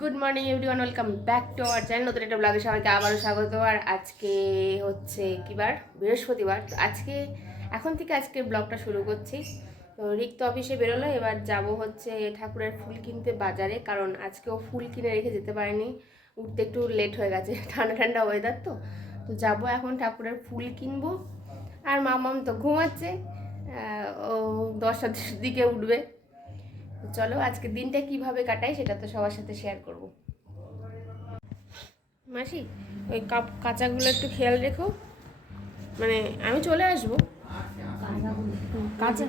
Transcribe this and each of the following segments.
Good morning everyone, welcome back to our channel. নতুন একটা ব্লগে সবাইকে আবারও স্বাগত। আর আজকে হচ্ছে কিবার, বৃহস্পতিবার। তো এখন থেকে আজকে ব্লগটা শুরু করছি। তো রিক তো অফিসে বেরোলো, এবার যাব হচ্ছে ঠাকুরের ফুল কিনতে বাজারে, কারণ আজকেও ফুল কিনে রেখে যেতে পারিনি, উঠতে একটু লেট হয়ে গেছে, ঠান্ডা ঠান্ডা ওয়েদার তো। তো যাবো এখন ঠাকুরের ফুল কিনবো। আর মামাম তো ঘুমাচ্ছে, ও 10টার দিকে উঠবে। চলো আজকে দিনটা কিভাবে কাটাই সেটা তো সবার সাথে শেয়ার করব। মাসি, ওই কাঁচাগুলো একটু খেয়াল রেখো, মানে আমি চলে আসবো। কাঁচা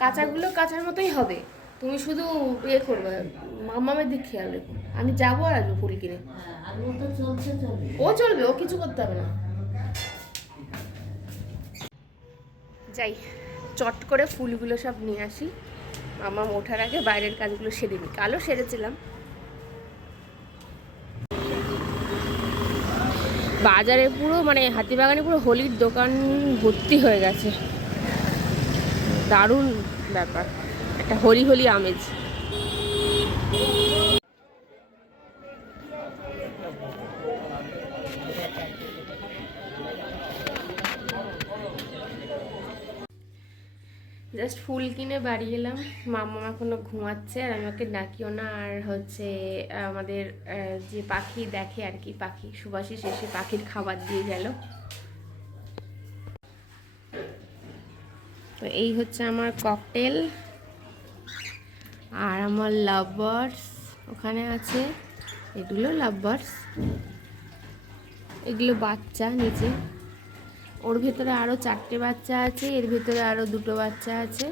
কাঁচাগুলো কাঁচার মতোই হবে, তুমি শুধু ইয়ে করবে, মামামের দিক খেয়াল রেখো। আমি যাবো আর আসবো ফুল কিনে। ও চলবে, ও কিছু করতে হবে না। যাই, চট করে ফুলগুলো সব নিয়ে আসি। মামাম ওঠার আগে বাইরের কাজগুলো সেরে নিই, কালও সেরেছিলাম। বাজারে পুরো মানে হাতিবাগানে পুরো হোলির দোকান ভর্তি হয়ে গেছে, দারুণ ব্যাপার, একটা হোলি হোলি আমেজ। জাস্ট ফুল কিনে বাড়ি এলাম, মামা এখনো ঘুমাচ্ছে আর আমাকে ডাকিও না। আর হচ্ছে আমাদের যে পাখি দেখে আর কি, পাখি সুবাসিস এসে পাখির খাবার দিয়ে গেল। তো এই হচ্ছে আমার ককটেল, আর আমার লাভ বার্ডস ওখানে আছে, এগুলো লাভ বার্ডস, এগুলো বাচ্চা নিচে। ওর ভেতরে আরও 4টে বাচ্চা আছে, এর ভেতরে আরও 2টো বাচ্চা আছে।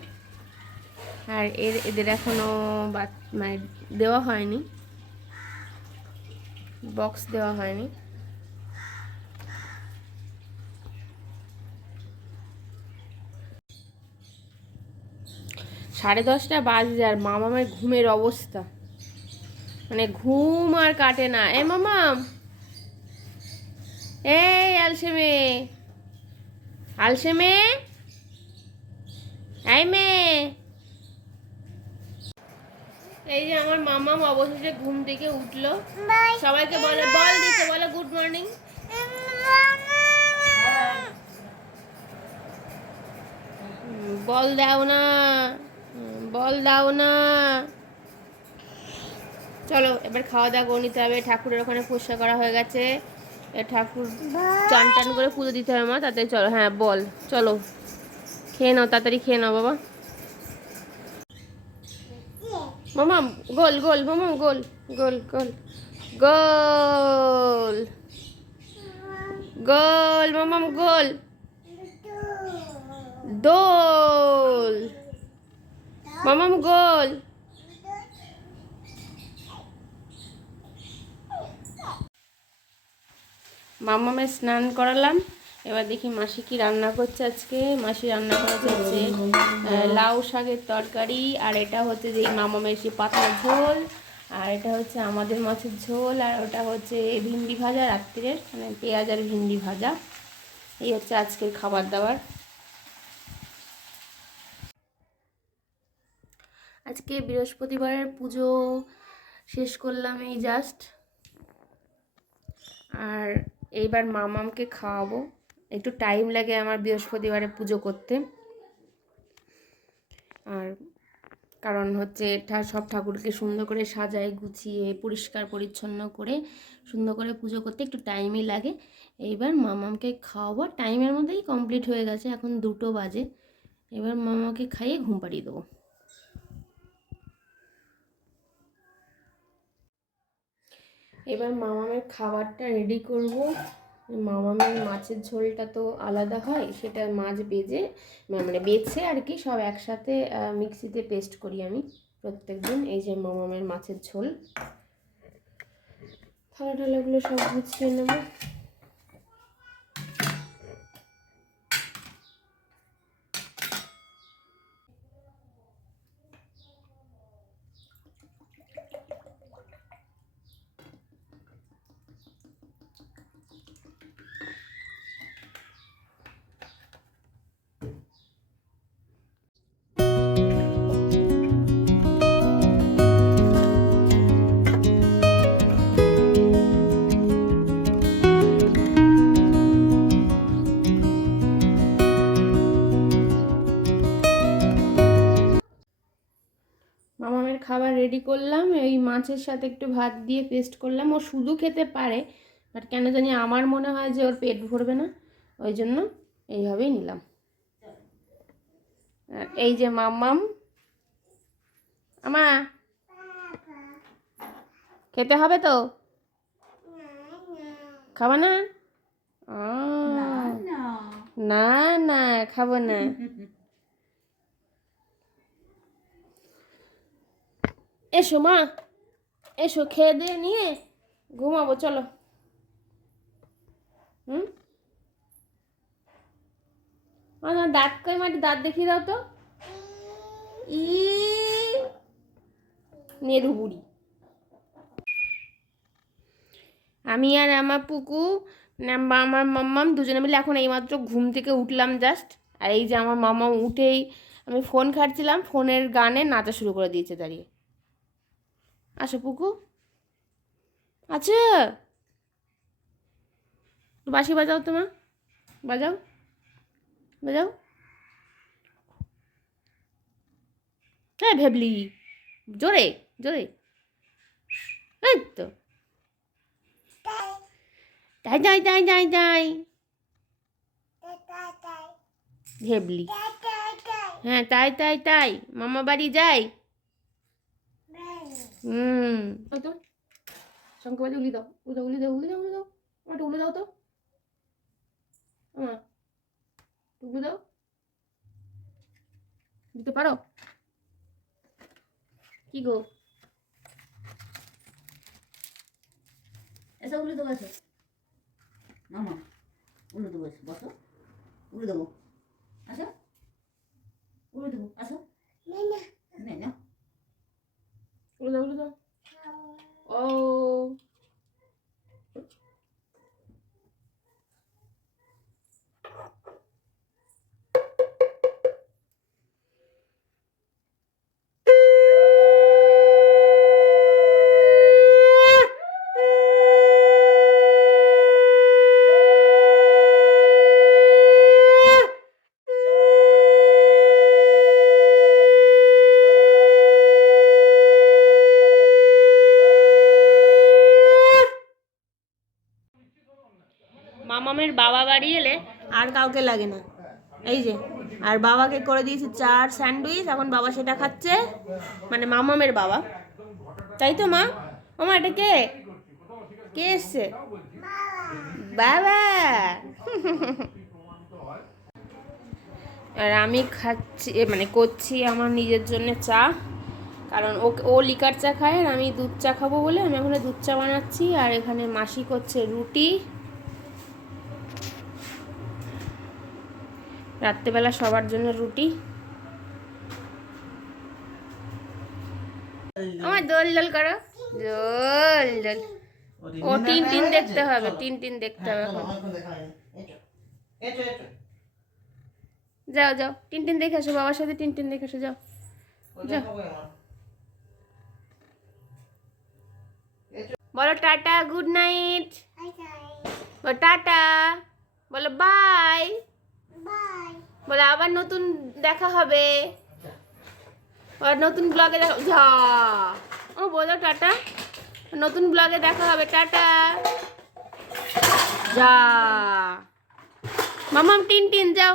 আর এদের এখনও মানে দেওয়া হয়নি, বক্স দেওয়া হয়নি। সাড়ে 10টা বাজে আর মামামের ঘুমের অবস্থা, মানে ঘুম আর কাটে না। এ মামাম, এই আলসে মেয়ে, আলসে মেয়ে, এই মেয়ে। এই যে আমার মামাম অবশেষে ঘুম থেকে উঠলো, সবাইকে বলে, বল দিতে, বলে গুড মর্নিং। বল দাও না, বল দাও না। চলো এবার খাওয়া দাওয়া করে নিতে হবে। ঠাকুরের ওখানে পরিষ্কার করা হয়ে গেছে, ঠাকুর চান টান করে পুজো দিতে হবে। মা তাড়াতাড়ি চলো, হ্যাঁ বল, চলো খেয়ে নাও, তাড়াতাড়ি খেয়ে নাও বাবা। মামাম গোল গোল, মামাম গোল গোল গোল গোল গোল, মামাম গোল, দোল, মামাম গোল। মামামের স্নান করালাম, এবার দেখি মাসি কি রান্না করছে আজকে। মাসি রান্না করেছে হচ্ছে লাউ শাকের তরকারি, আর এটা হচ্ছে যে মামামের সে পাতলা ঝোল, আর এটা হচ্ছে আমাদের মাছের ঝোল, আর ওটা হচ্ছে ভিন্ডি ভাজা রাত্রিরের, মানে পেঁয়াজ আর ভিন্ডি ভাজা। এই হচ্ছে আজকের খাবার দাবার। আজকে বৃহস্পতিবারের পুজো শেষ করলাম এই জাস্ট, আর এইবার মামামকে খাওয়াবো। একটু টাইম লাগে আমার বৃহস্পতিবারে পুজো করতে, আর কারণ হচ্ছে সব ঠাকুরকে সুন্দর করে সাজায় গুছিয়ে পরিষ্কার পরিচ্ছন্ন করে সুন্দর করে পুজো করতে একটু টাইমই লাগে। এইবার মামামকে খাওয়াবো, টাইমের মধ্যেই কমপ্লিট হয়ে গেছে, এখন 2টো বাজে। এবার মামাকে খাইয়ে ঘুম পাড়িয়ে দেবো। এবার মামামের খাবারটা রেডি করব। মামামের মাছের ঝোলটা তো আলাদা হয়, সেটা মাছ বেজে মানে বেছে আর কি, সব একসাথে মিক্সিতে পেস্ট করি আমি প্রত্যেক দিন। এই যে মামামের মাছের ঝোল, থালা ঢালাগুলো সব গুছিয়ে নেব। খাবার রেডি করলাম, এই মাছের সাথে একটু ভাত দিয়ে পেস্ট করলাম। ও শুধু খেতে পারে, বাট কেন জানি আমার মনে হয় যে ওর পেট ভরবে না, ওই জন্য এইভাবেই নিলাম। আর এই যে মাম্মাম, আমা খেতে হবে তো, খাবা না? না না খাবো না। এসো মা, এসো, খেয়ে দিয়ে নিয়ে ঘুমাবো, চলো। আমার দাঁত কই মাটি, দাঁত দেখিয়ে দাও তো। ই নেরু বুড়ি। আমি আর আমার পুকু, আমার মাম্মাম দুজনে মিলে এখন এইমাত্র ঘুম থেকে উঠলাম জাস্ট। আর এই যে আমার মাম্মাম উঠেই, আমি ফোন ঘাটছিলাম, ফোনের গানে নাচা শুরু করে দিয়েছে দাঁড়িয়ে। আসো পুকু, আচ্ছা বাঁশি বাজাও, তো মা বাজাও, বাজাও। হ্যাঁ ভেবলি, জোরে জোরে, এই তো, তাই যাই যাই যাই যাই, ভেবলি। হ্যাঁ তাই তাই তাই, মামা বাড়ি যাই। তো শঙ্খ বাজে, উলি দাও, উলি দাও, উলি দাও, উলি দাও, উলি দাও, একটা উলি দাও তো, উলি দাও, দিতে পারো? কি গো, এসে উলি দেবো, এসো মামা, উলি দেবো, বসো, উলি দেবো, আসো, উলি দেবো, আসো, নে না, উলি দাও, উলি দাও। ও মামামের বাবা বাড়ি এলে আর কাউকে লাগে না। এই যে, আর বাবাকে করে দিয়েছি 4 স্যান্ডউইচ, এখন বাবা সেটা খাচ্ছে, মানে মামামের বাবা। তাই তো মা? মামা এটা কে, কে এসছে? বাবা। আর আমি খাচ্ছি, মানে করছি আমার নিজের জন্য চা, কারণ ও লিকার চা খায় আর আমি দুধ চা খাবো বলে আমি এখানে দুধ চা বানাচ্ছি। আর এখানে মাসি করছে রুটি, রাত্রেবেলা সবার জন্য রুটি। আমার দোল দোল করো, দোল দোল। ও টিন টিন দেখতে হবে, টিন টিন দেখতে হবে। যাও যাও, টিন টিন দেখে আসো, বাবার সাথে টিন টিন দেখে আসো, যাও যাও। বলো টাটা, গুড নাইট, বলো টাটা, বলো বাই, বলো আবার নতুন দেখা হবে, আর নতুন ব্লগে দেখা, যা ও বলো টাটা, নতুন ব্লগে দেখা হবে, টাটা, যা। মামাম টিন টিন যাও।